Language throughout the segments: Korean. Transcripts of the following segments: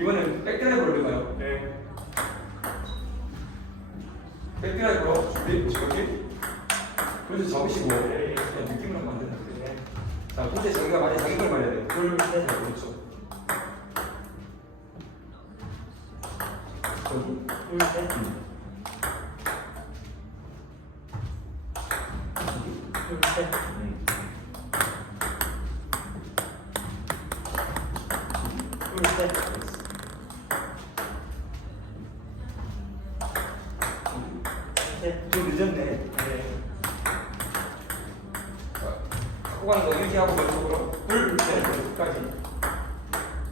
이번엔 백드라이브를 해볼까요? 네. 백드라이브로 준비 보시고지 그래서 접으시고 네. 그냥 느낌으로 안 된다 네. 자 문제 자기가 말해 자기 걸 말해야 돼 둘, 셋. 그렇죠 저기 둘, 셋. 둘, 셋. 둘, 셋. 셋. 좀 늦었네 네. 자, 갖고 가는 거 유지하고 연속으로 둘, 셋, 끝까지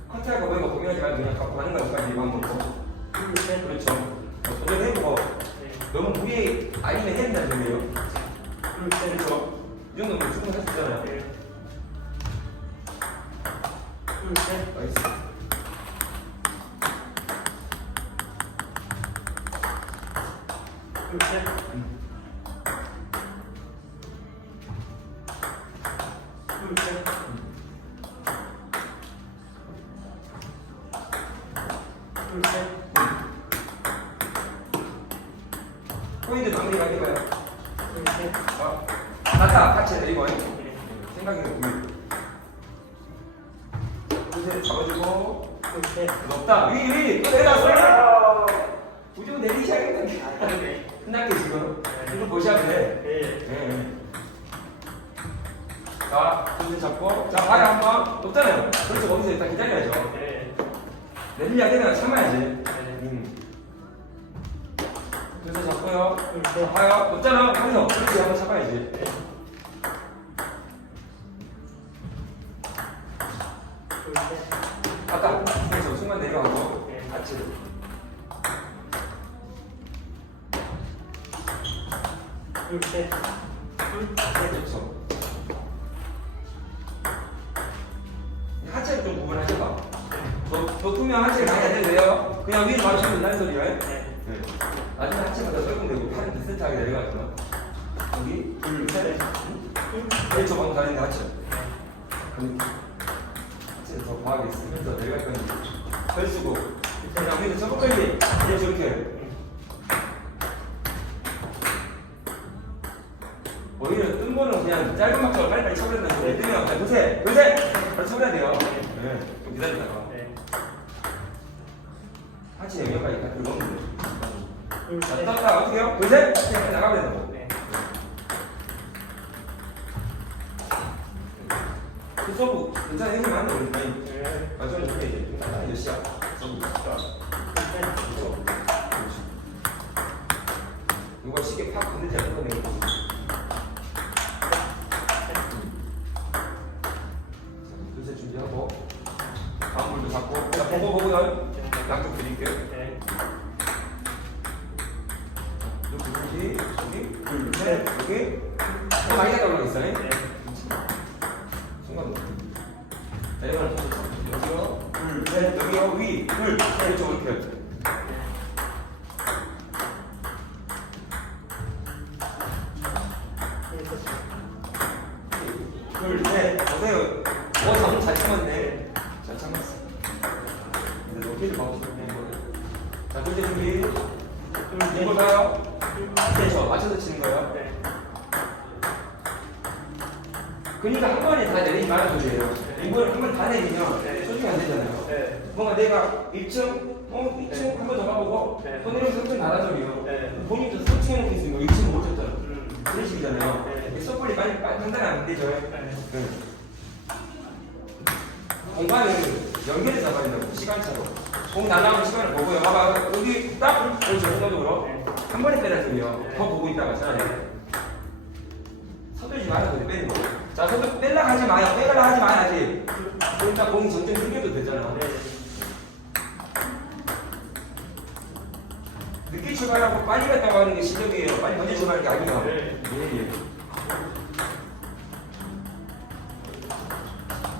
커트할 거 보이고 고민하지 말고 그냥 갖고 가는 거까지 먹고 둘, 셋. 그렇죠 어, 도전해보고 네. 너무 무리 아니면 해야 된다는 점이에요 둘, 셋. 그렇죠 이 정도면 네. 둘, 셋. 나이스 둘, 셋. 음. 둘, 셋. 포인트 정리 많이 해봐요 둘, 셋. 어, 맞다 같이 내리고 네. 생각이 고민 이제 잡아주고 둘, 셋. 높다 위위 또 내려왔어 무조건 아, 네. 끝날게 지금 이거 보셔야 돼 네. 네. 자, 손 잡고 자 발을 한번 높잖아요 그렇죠 거기서 일단 기다려야죠 네. 내리려야 되면 참아야지 네. 음. 그래서 잡고요 셋. 봐요 높잖아 거기서 그렇지 한번 잡아야지. 아까 그래서 순간 내려가고 네. 같이 둘, 셋. 둘, 셋. 그렇죠 하체를 좀 구분하셔봐 너, 너 투명 하체를 많이 안 해도 돼요. 그냥 위로 맞추면 된다는 소리야 네. 네. 나중에 하체가 더 썰금되고 팔은 비슷하게 내려가잖아 여기 둘셋. 그렇죠 방금 다리인데 하체 그 하체를 더 과하게 쓰면서 내려갈 덜 쓰고. 그냥 위에서 저거까지 그렇죠 이렇게. 오히려 뜬 거는 그냥 짧은 막처럼 빨리빨리 쳐버린다는 소리 뜨면 아, 요새 요새 빨리 쳐버려야 돼요. 네. 좀 기다리다가 네. 하체 영역까지 다 들어오면 돼 둘, 자, 셋. 떴다 어떻게 해요? 요새 그냥 나가면 된다고 네. 그 서브 괜찮아 힘이 많네 우리 네. 마지막에 이렇게 이제 몇 시야? 서브 자 둘, 셋. 이거 시계 팍 건들지 않는 거네 내려가는 여기요 둘 셋 여기요 위둘 그렇죠 이렇게 둘셋 보세요 어 잠은 잘 참았네 잘 참았어 근데 높이를 가고 싶네 자 둘째 준비 둘, 이거 셋. 봐요 그렇죠 맞춰서 치는 거예요 네. 그러니까 한 번에 다 내리지 말아야 돼요. 이걸 한 번 다 내리면 네. 소중히 안 되잖아요. 네. 뭔가 내가 1층, 어, 2층 한번더 가보고 네. 3층 나라점이요. 네. 본인도 3층 해놓고 있으면 1층 못 쳤잖아. 음. 그런 식이잖아요. 네. 이 섣불리 빨리, 빨리 판단 안 되죠. 네. 네. 공간을 연결해서 잡아야 된다고, 시간차로. 공 날아가는 시간을 보고요. 봐봐, 여기 딱, 그렇죠, 순간적으로. 네. 한 번에 소리요. 네. 더 보고 있다가 차라리. 서두르지 말아도 돼, 빼는 거. 자, 서두 빼려고 하지 마요. 빼려고 하지 마야지. 그러니까 공이 점점 흘려도 되잖아. 네. 늦게 출발하고 빨리 갔다고 하는 게 실력이에요. 빨리 먼저 출발하는 게 아니에요. 네. 예, 예.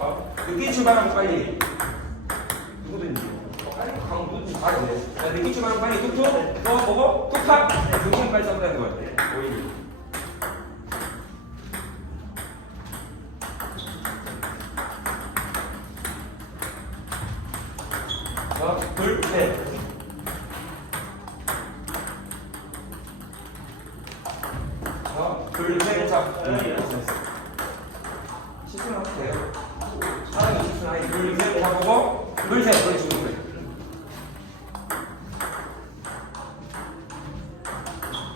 어, 늦게 출발하고 빨리. 누구든지. 어, 빨리 가면 누구든지 가야 돼. 자, 늦게 출발하고 빨리 툭툭, 또 보고, 툭탁. 등심까지 써보라는 거야. 오일. 자, 하나, 둘, 셋. 하나, 둘, 셋. 자, 실수는 하면 돼요. 사람이 실수는 아니, 둘, 셋. 잡고, 둘, 셋. 그렇지.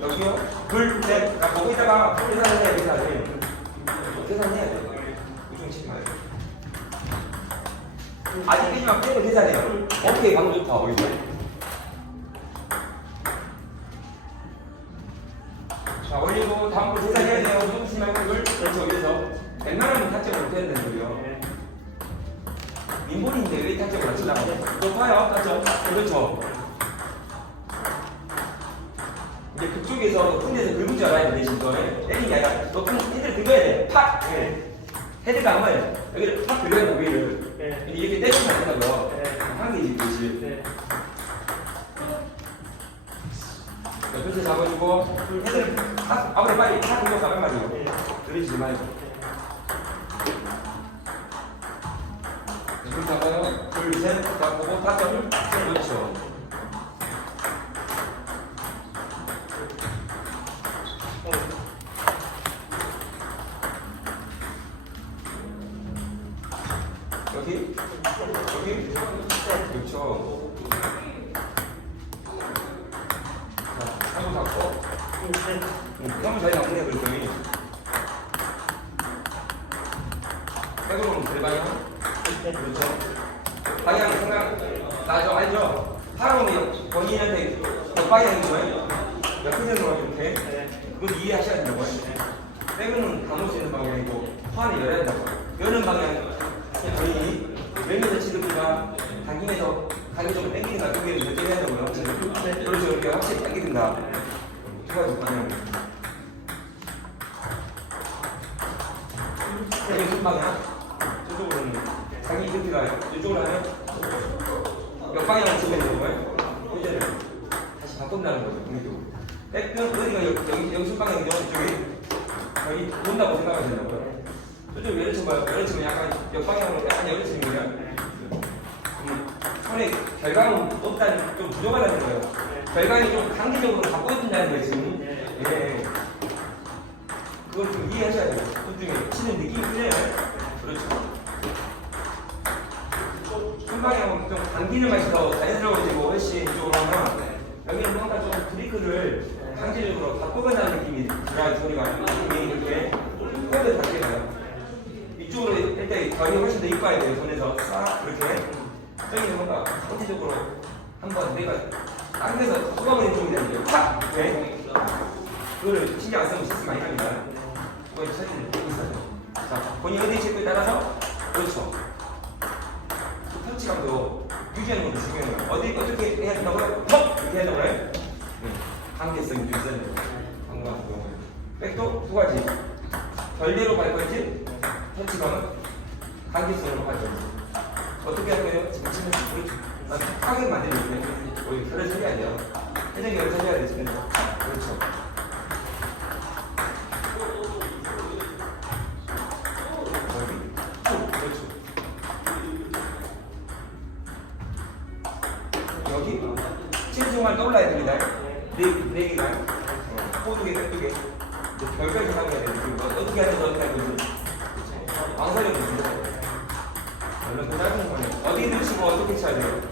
여기요. 둘, 셋. 자, 거기 있다가 계산을 해야 돼, 계산을. 계산해야 돼. 우중 치지 마요. 아직 마, 빼고 계산해요. 오케이, 방금 좋다, 오히려. 자, 올리고 다음 거 계산해야 돼요. 치지 말고 이걸 그렇죠, 여기서. 웬만하면 타점을 못 해야 되는 거예요. 민본인데 왜 타점을 안 치려고? 높아요, 타점. 그렇죠. 이제 그쪽에서 높은 데서 긁을 줄 알아야 돼, 대신 거에. 때리는 게 아니라 높은 헤드를 긁어야 돼. 팍! 예. 헤드가 안 맞아요. 여기를 팍 긁어야 돼, 위를. 된다고요. 네. 한 개지, 그렇지. 네. 옆에서 잡아주고, 헤드를 팍, 아무리 빨리 팍 긁어서 한 말이에요. 네. 들리지 말고. 둘 잡아요. 둘, 셋. 자, 보고 타점을. 그렇죠. 여기? 여기? 그렇죠. 자, 한번 잡고. 그러면 저희 나오네 그랬더니 백으로는 대방향 그렇죠? 방향 생각 나죠 알죠? 사람이 본인한테 역방향인 거예요? 옆에서 이렇게. 그걸 이해하셔야 된다고요 백은 감을 수 있는 방향이고 화를 열어야 된다고 여는 방향 본인이 왼에서 치든가 당김에서 당기 좀두 개를 결정해야 된다고요. 그렇죠. 이렇게 확실히 당기든가 두 가지 방향 여기 순방향 저쪽으로 는 자기 이벤트가 이쪽으로 하면 역방향을 쓰고 있는 거예요? 이제는 다시 바꾼다는 거죠 공기도 백은 어디가 여기, 여기, 여기 순방향이죠 이쪽이 여기 본다고 생각하셔야 된다고요. 저쪽 예를 쳐봐요. 예를 치면 약간 역방향으로 약간 예를 치면 음, 손에 결감은 높다는 좀 부족하다는 거예요 결감이 좀 강제적으로 바꿔준다는 거예요 지금 예. 그걸 좀 이해하셔야 돼요. 그 중에 치는 느낌이 틀려요. 그렇죠. 한방향은 좀 당기는 맛이 더 자연스러워지고 훨씬 이쪽으로 하면 여기는 뭔가 좀 브레이크를 강제적으로 바꿔간다는 느낌이 들어야 소리가 느낌이 이렇게 코드 바뀌어요. 이쪽으로 일단 결이 훨씬 더 이뻐야 돼요. 손에서 싹 이렇게 저기는 뭔가 상대적으로 한번 내가 당겨서 쏘아버리는 쪽이 되는 거예요. 탁! 이렇게 그거를 신경 안 쓰면 실수 많이 합니다. 그거 사진 있어요. 자, 본인 어디 체크에 따라서 그렇죠. 그 터치감도 유지하는 것도 중요해요. 어디 어떻게 해야 된다고요? 턱 이렇게 해야 되나요? 네. 관계성이 좀 있어야 돼요. 방금 같은 경우에 백도 두 가지. 결대로 갈 건지 터치감은 관계성으로 갈 건지 어떻게 할 거예요? 지금 치는 타겟 만들면 우리 결을 서려야 돼요. 회전이 결을 서려야 돼 지금. 그렇죠. 여기 떠올라야 됩니다. 네, 네 개가 호두개, 백두개. 별별 생각해야 되는 거 어떻게 하든 어떻게 하든 망설여 보시죠. 얼른 그 짧은 거는 어디 드시고 어떻게 쳐야 돼요?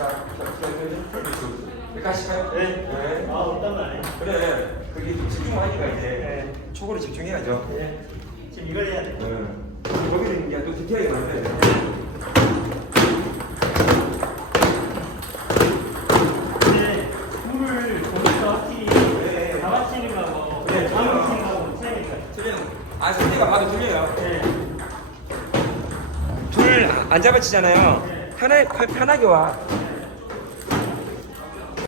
자, 결, 결, 결, 그렇죠. 이렇게 하실까요? 네. 네. 아, 어떤 말이에요? 그래. 그게 좀 집중하니까 이제 네. 초고로 집중해야죠. 네. 지금 이걸 해야 돼. 네. 거기는 이제 또 거기서 확실히 네. 다 맞히는 거하고 네. 다 맞히는 거하고 차이니까. 틀려요. 아, 선생가 봐도 틀려요. 네. 둘안 잡아치잖아요. 편하, 편하게 와.